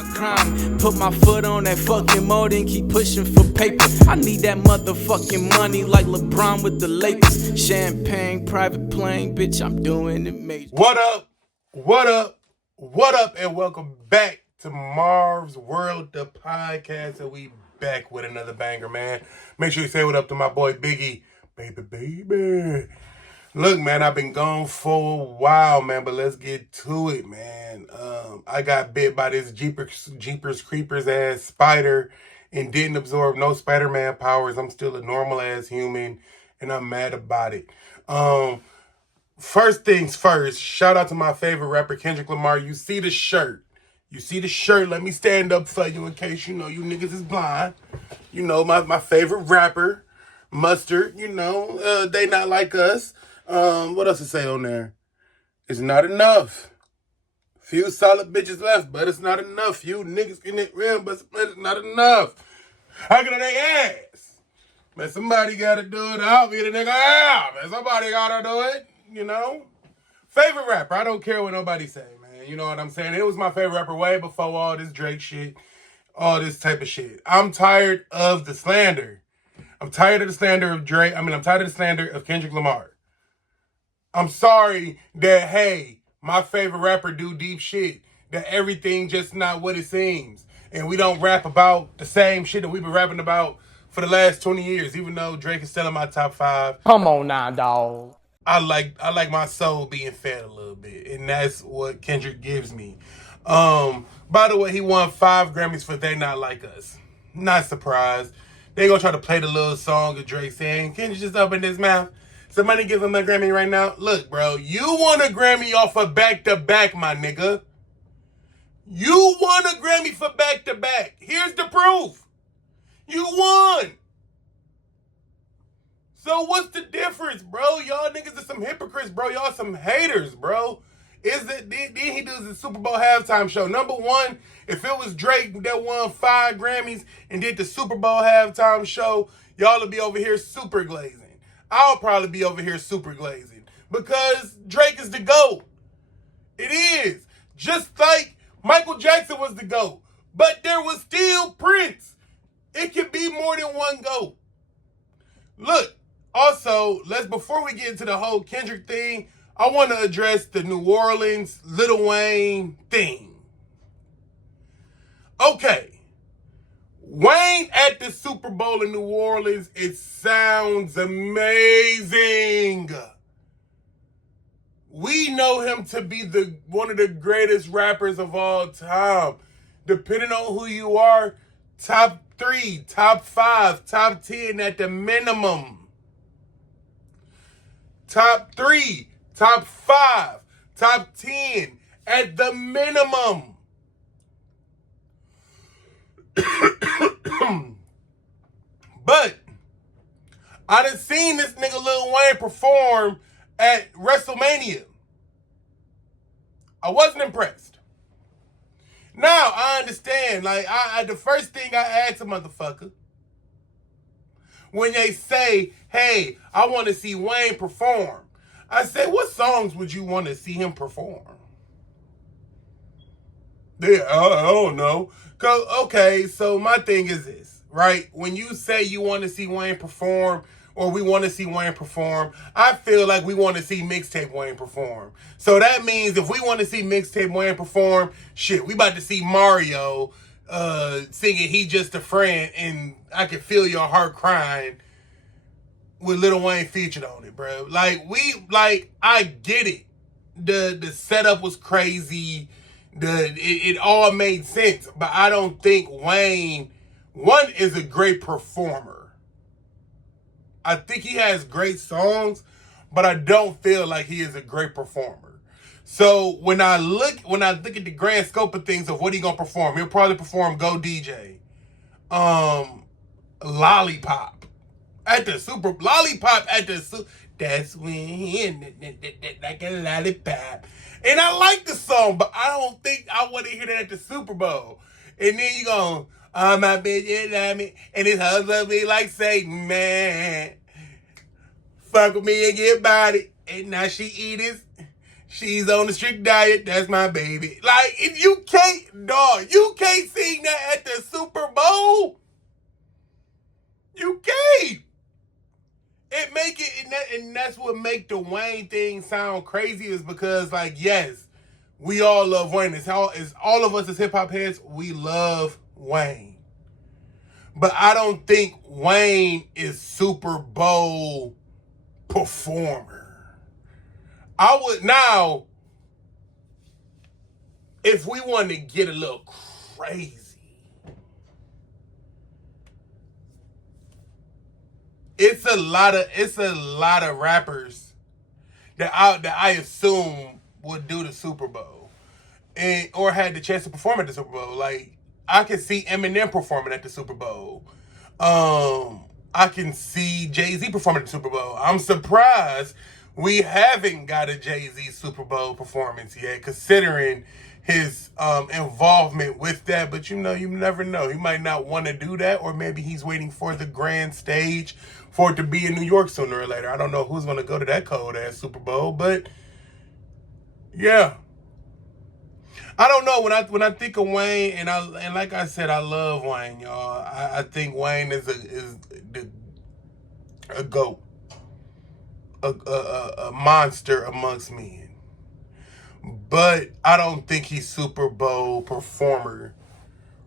my grind, put my foot on that fucking mold and keep pushing for paper. I need that motherfucking money like LeBron with the Lakers. Champagne, private plane, bitch, I'm doing it major. What up? What up? What up? And welcome back to Marv's World, the podcast. And we back with another banger, man. Make sure you say what up to my boy Biggie. Baby. Look, man, I've been gone for a while, man, but let's get to it, man. I got bit by this Jeepers Creepers ass spider and didn't absorb no Spider-Man powers. I'm still a normal ass human, and I'm mad about it. First things first, shout out to my favorite rapper, Kendrick Lamar. You see the shirt. Let me stand up for you in case you know you niggas is blind. You know, my favorite rapper, Mustard, they not like us. What else to say on there? It's not enough. Few solid bitches left, but it's not enough. Few niggas in it real, but it's not enough. How can they ass? Man, somebody gotta do it. I'll be the nigga out. Man, somebody gotta do it. Favorite rapper. I don't care what nobody say, man. You know what I'm saying? It was my favorite rapper way before all this Drake shit, all this type of shit. I'm tired of the slander. I'm tired of the slander of Drake. I'm tired of the slander of Kendrick Lamar. I'm sorry that, hey, my favorite rapper do deep shit. That everything just not what it seems. And we don't rap about the same shit that we've been rapping about for the last 20 years, even though Drake is still in my top 5. Come on now, dog. I like my soul being fed a little bit, and that's what Kendrick gives me. By the way, he won 5 Grammys for They Not Like Us. Not surprised. They gonna try to play the little song of Drake saying, Kendrick just opened his mouth. Somebody give him a Grammy right now. Look, bro, you won a Grammy off of back-to-back, my nigga. You won a Grammy for back-to-back. Here's the proof. You won. So what's the difference, bro? Y'all niggas are some hypocrites, bro. Y'all some haters, bro. Then he does the Super Bowl halftime show. Number one, if it was Drake that won 5 Grammys and did the Super Bowl halftime show, y'all would be over here super glazing. I'll probably be over here super glazing because Drake is the GOAT. It is. Just like Michael Jackson was the GOAT. But there was still Prince. It can be more than one GOAT. Look, also, before we get into the whole Kendrick thing, I want to address the New Orleans Lil Wayne thing. Okay. Wayne at the Super Bowl in New Orleans, it sounds amazing. We know him to be one of the greatest rappers of all time. Depending on who you are, top 3, top 5, top 10 at the minimum. Top 3, top 5, top 10 at the minimum. But I done seen this nigga Lil Wayne perform at WrestleMania. I wasn't impressed. Now I understand. Like the first thing I ask a motherfucker when they say, "Hey, I want to see Wayne perform," I say, "What songs would you want to see him perform?" Yeah, I don't know. Okay, so my thing is this, right? When you say you want to see Wayne perform, or we want to see Wayne perform, I feel like we want to see mixtape Wayne perform. So that means if we want to see mixtape Wayne perform, shit, we about to see Mario singing "He Just a Friend" and "I Can Feel Your Heart Crying" with Lil Wayne featured on it, bro. I get it. The setup was crazy. It all made sense, but I don't think Wayne, one, is a great performer. I think he has great songs, but I don't feel like he is a great performer. So when I look at the grand scope of things of what he gonna perform, he'll probably perform "Go DJ," "Lollipop" at the Super. That's when he like a lollipop. And I like the song, but I don't think I want to hear that at the Super Bowl. And then you go, "Oh, my bitch, you love me," and his husband be like Satan, man. Fuck with me and get body. And now she She's on the strict diet, that's my baby. Like, if you can't, dog, you can't sing that at the Super Bowl. You can't. It make it, and that's what make the Wayne thing sound crazy, is because, like, yes, we all love Wayne. It's all of us as hip hop heads, we love Wayne. But I don't think Wayne is Super Bowl performer. I would now, if we want to get a little crazy, it's a lot of rappers that I assume would do the Super Bowl, or had the chance to perform at the Super Bowl. Like, I can see Eminem performing at the Super Bowl. I can see Jay-Z performing at the Super Bowl. I'm surprised we haven't got a Jay-Z Super Bowl performance yet, considering his involvement with that. But you never know. He might not want to do that, or maybe he's waiting for the grand stage for it to be in New York sooner or later. I don't know who's going to go to that cold-ass Super Bowl, but yeah. I don't know, when I think of Wayne, and like I said, I love Wayne, y'all. I think Wayne is a GOAT, a monster amongst men. But I don't think he's Super Bowl performer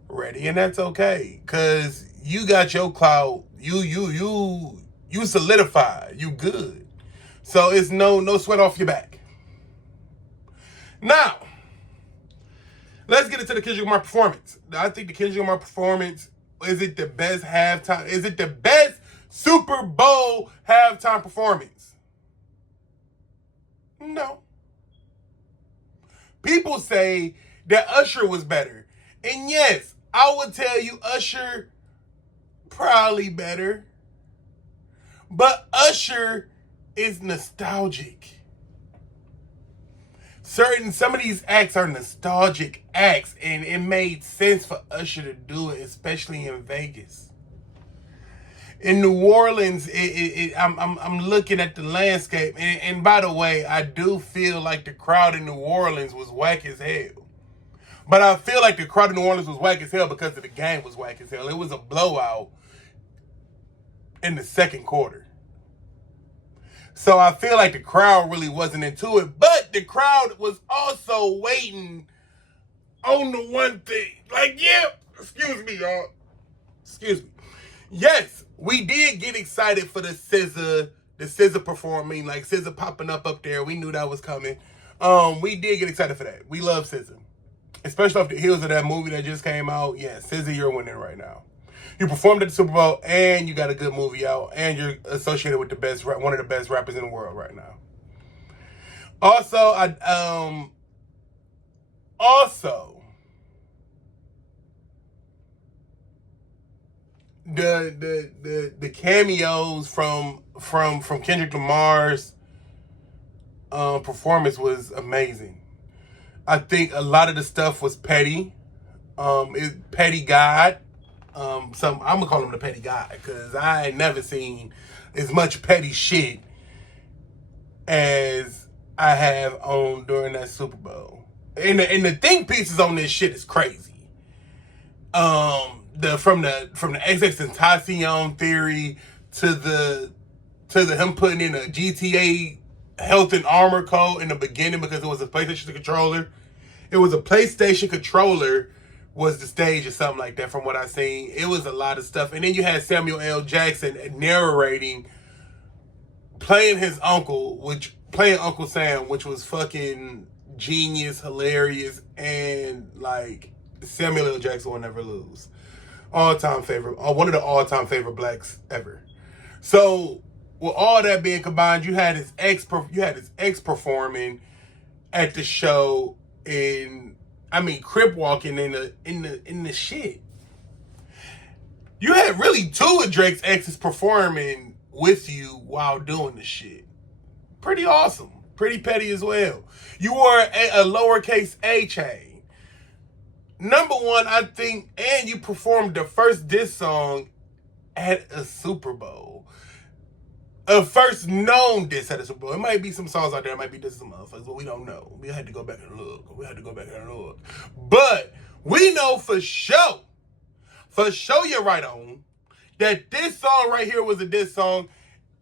ready, and that's okay, cause you got your clout. You solidified. You good. So it's no sweat off your back. Now, let's get into the Kendrick Lamar performance. I think the Kendrick Lamar performance, is it the best halftime? Is it the best Super Bowl halftime performance? No. People say that Usher was better. And yes, I would tell you Usher probably better. But Usher is nostalgic. Some of these acts are nostalgic acts, and it made sense for Usher to do it, especially in Vegas. In New Orleans, I'm looking at the landscape, and by the way, I do feel like the crowd in New Orleans was whack as hell. But I feel like the crowd in New Orleans was whack as hell because the game was whack as hell. It was a blowout in the second quarter. So I feel like the crowd really wasn't into it, but the crowd was also waiting on the one thing. Like, yeah, excuse me, y'all. Excuse me. Yes, we did get excited for the SZA performing, like SZA popping up there. We knew that was coming. We did get excited for that. We love SZA, especially off the heels of that movie that just came out. Yeah, SZA, you're winning right now. You performed at the Super Bowl, and you got a good movie out, and you're associated with one of the best rappers in the world right now. Also, the cameos from Kendrick Lamar's performance was amazing. I think a lot of the stuff was petty. Petty God. I'm gonna call him the petty guy, because I ain't never seen as much petty shit as I have on during that Super Bowl. And the think pieces on this shit is crazy. From the XXXTentacion theory to the him putting in a GTA health and armor code in the beginning because it was a PlayStation controller. It was a PlayStation controller was the stage or something like that from what I seen. It was a lot of stuff. And then you had Samuel L. Jackson narrating, playing Uncle Sam, which was fucking genius, hilarious, and like Samuel L. Jackson will never lose. All-time favorite, one of the all-time favorite blacks ever. So with all that being combined, you had his ex performing at the show crip walking in the shit. You had really two of Drake's exes performing with you while doing the shit. Pretty awesome. Pretty petty as well. You wore a lowercase a chain. Number one, I think, and you performed the first diss song at a Super Bowl. A first known diss at a Super Bowl. It might be some songs out there. It might be diss some motherfuckers, but we don't know. We had to go back and look. But we know for sure you're right on, that this song right here was a diss song,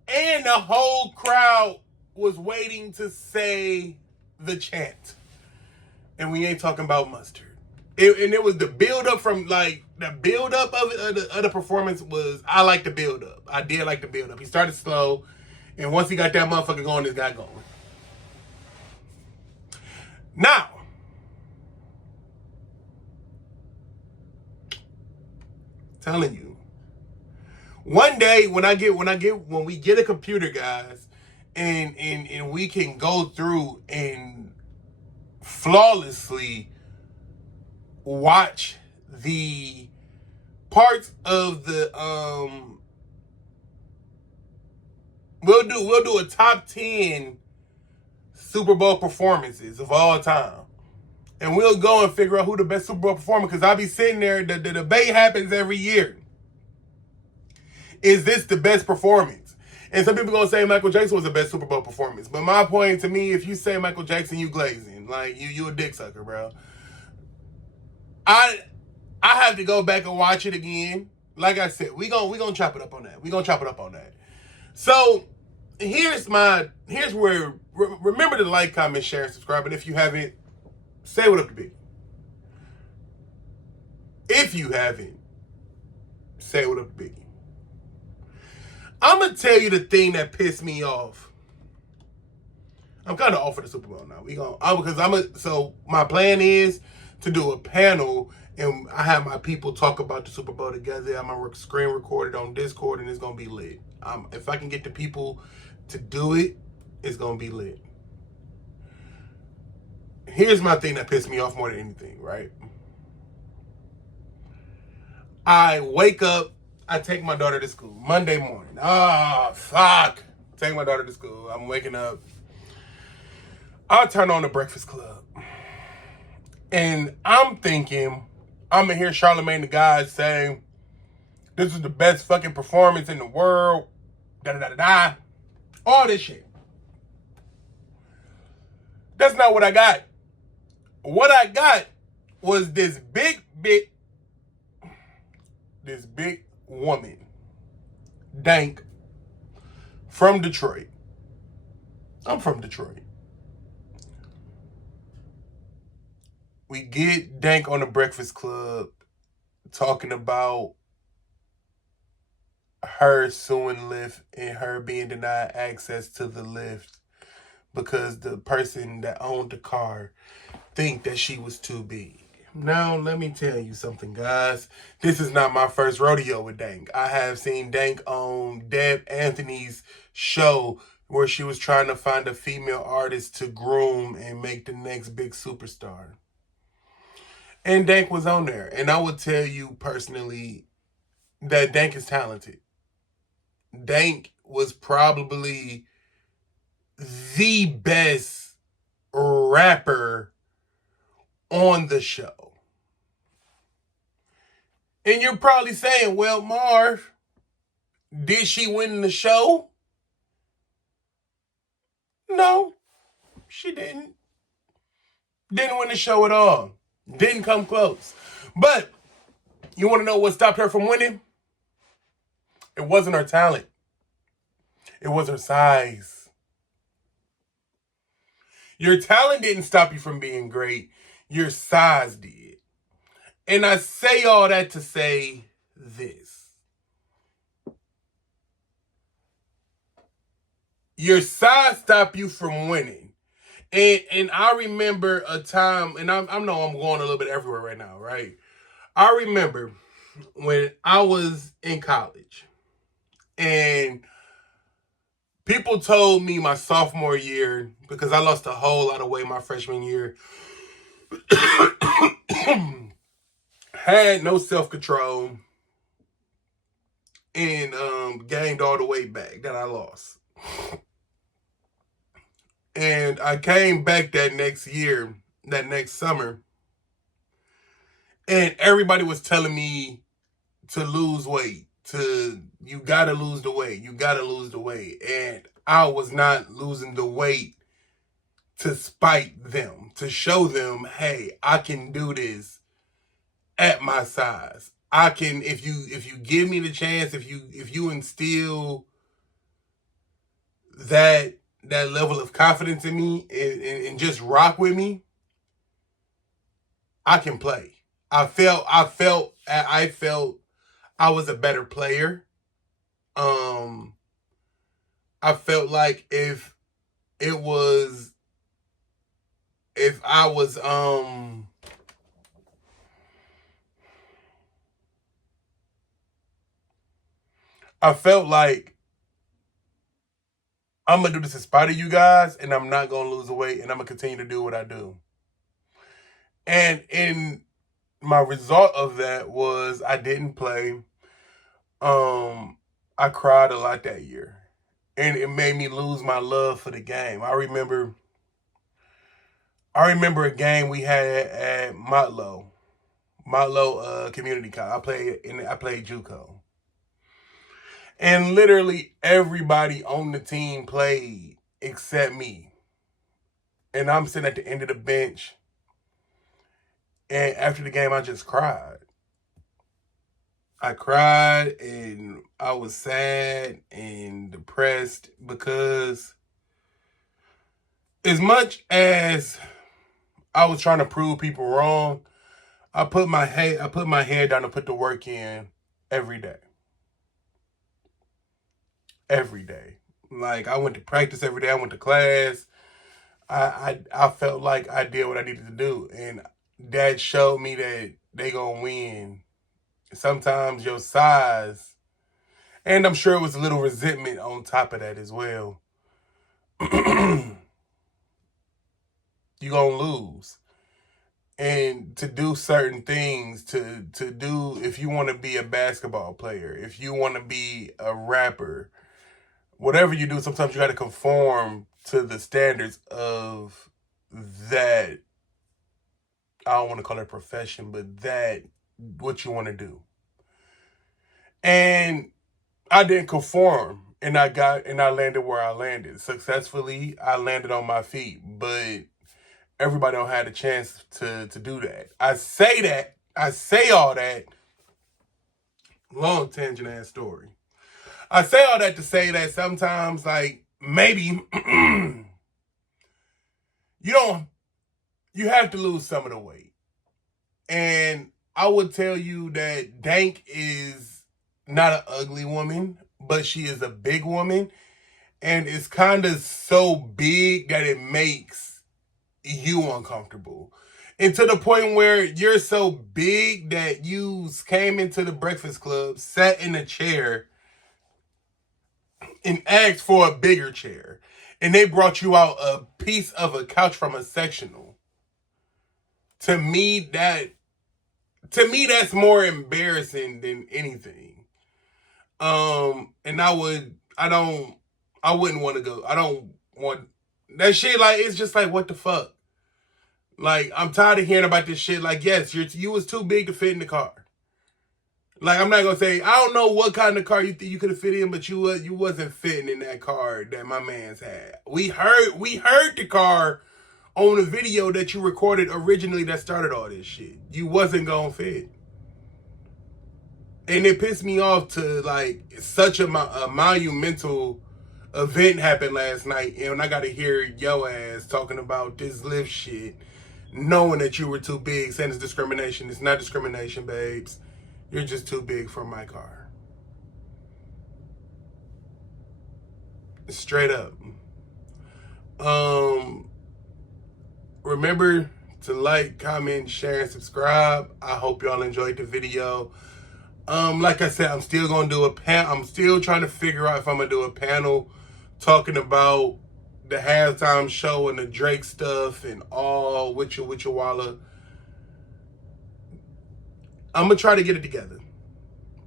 and the whole crowd was waiting to say the chant. And we ain't talking about mustard. And it was the build up from like the build up of the performance was, I like the build up. I did like the build up. He started slow, and once he got that motherfucker going, this guy going. Now, telling you, one day when we get a computer, guys, and we can go through and flawlessly watch the parts of the we'll do a top 10 Super Bowl performances of all time. And we'll go and figure out who the best Super Bowl performer, because I'll be sitting there, the debate happens every year. Is this the best performance? And some people gonna say Michael Jackson was the best Super Bowl performance. But my point, to me, if you say Michael Jackson, you glazing. Like, you a dick sucker, bro. I have to go back and watch it again. Like I said, we gonna chop it up on that. So here's where, remember to like, comment, share, and subscribe. And if you haven't, say what up to Biggie. If you haven't, say what up to Biggie. I'm gonna tell you the thing that pissed me off. I'm kind of off for the Super Bowl now. So my plan is to do a panel, and I have my people talk about the Super Bowl together. I'm gonna screen record it on Discord, and it's gonna be lit. If I can get the people to do it, it's gonna be lit. Here's my thing that pissed me off more than anything, right? I wake up, I take my daughter to school Monday morning. Fuck. Take my daughter to school. I'm waking up. I turn on the Breakfast Club. And I'm thinking, I'm going to hear Charlamagne the God saying, this is the best fucking performance in the world. Da-da-da-da-da. All this shit. That's not what I got. What I got was this big woman, Dank, from Detroit. I'm from Detroit. We get Dank on the Breakfast Club talking about her suing Lyft and her being denied access to the Lyft because the person that owned the car think that she was too big. Now, let me tell you something, guys. This is not my first rodeo with Dank. I have seen Dank on Deb Anthony's show where she was trying to find a female artist to groom and make the next big superstar. And Dank was on there. And I will tell you personally that Dank is talented. Dank was probably the best rapper on the show. And you're probably saying, well, Marv, did she win the show? No, she didn't. Didn't win the show at all. Didn't come close. But you want to know what stopped her from winning? It wasn't her talent. It was her size. Your talent didn't stop you from being great. Your size did. And I say all that to say this. Your size stopped you from winning. And I remember a time, and I know I'm going a little bit everywhere right now, right? I remember when I was in college, and people told me my sophomore year, because I lost a whole lot of weight my freshman year, had no self-control, and gained all the weight back that I lost. And I came back that next year, that next summer, and everybody was telling me to lose weight. you gotta lose the weight. You gotta lose the weight. And I was not losing the weight to spite them, to show them, hey, I can do this at my size. I can, if you give me the chance, if you instill that level of confidence in me and just rock with me, I can play. I felt I was a better player. I felt like if I was I felt like I'm gonna do this in spite of you guys, and I'm not gonna lose the weight, and I'm gonna continue to do what I do. And in my result of that was I didn't play. I cried a lot that year, and it made me lose my love for the game. I remember a game we had at Motlow Community College. I played JUCO. And literally everybody on the team played except me. And I'm sitting at the end of the bench. And after the game, I just cried. I cried and I was sad and depressed because as much as I was trying to prove people wrong, I put my head down and put the work in every day. Every day. Like, I went to practice every day. I went to class. I felt like I did what I needed to do. And that showed me that they gonna win. Sometimes your size, and I'm sure it was a little resentment on top of that as well. You gonna lose. And to do certain things, to do, if you want to be a basketball player, if you want to be a rapper, whatever you do, sometimes you got to conform to the standards of that, I don't want to call it a profession, but that, what you want to do. And I didn't conform, and I landed where I landed. Successfully, I landed on my feet, but everybody don't have the chance to do that. I say all that, long tangent ass story. I say all that to say that sometimes, like, maybe you have to lose some of the weight. And I would tell you that Dank is not an ugly woman, but she is a big woman. And it's kind of so big that it makes you uncomfortable. And to the point where you're so big that you came into the Breakfast Club, sat in a chair, and asked for a bigger chair. And they brought you out a piece of a couch from a sectional. To me, that's more embarrassing than anything. And I wouldn't want to go. I don't want that shit. Like, it's just like, what the fuck? Like, I'm tired of hearing about this shit. Like, yes, you was too big to fit in the car. Like, I'm not gonna say, I don't know what kind of car you think you could have fit in, but you wasn't fitting in that car that my man's had. We heard the car on the video that you recorded originally that started all this shit. You wasn't gonna fit. And it pissed me off to, like, such a monumental event happened last night, and I gotta hear yo ass talking about this lift shit, knowing that you were too big, saying it's discrimination. It's not discrimination, babes. You're just too big for my car. Straight up. Remember to like, comment, share, and subscribe. I hope y'all enjoyed the video. Like I said, I'm still gonna do a panel. I'm still trying to figure out if I'm gonna do a panel talking about the halftime show and the Drake stuff and all Witcha Walla. I'm gonna try to get it together.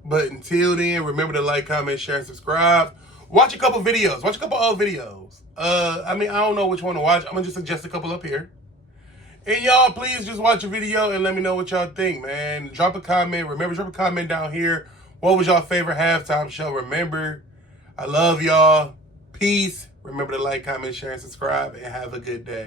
But until then, remember to like, comment, share, and subscribe. Watch a couple videos. Watch a couple old videos. I don't know which one to watch. I'm gonna just suggest a couple up here. And y'all, please just watch a video and let me know what y'all think, man. Drop a comment. Remember, drop a comment down here. What was y'all favorite halftime show? Remember, I love y'all. Peace. Remember to like, comment, share, and subscribe, and have a good day.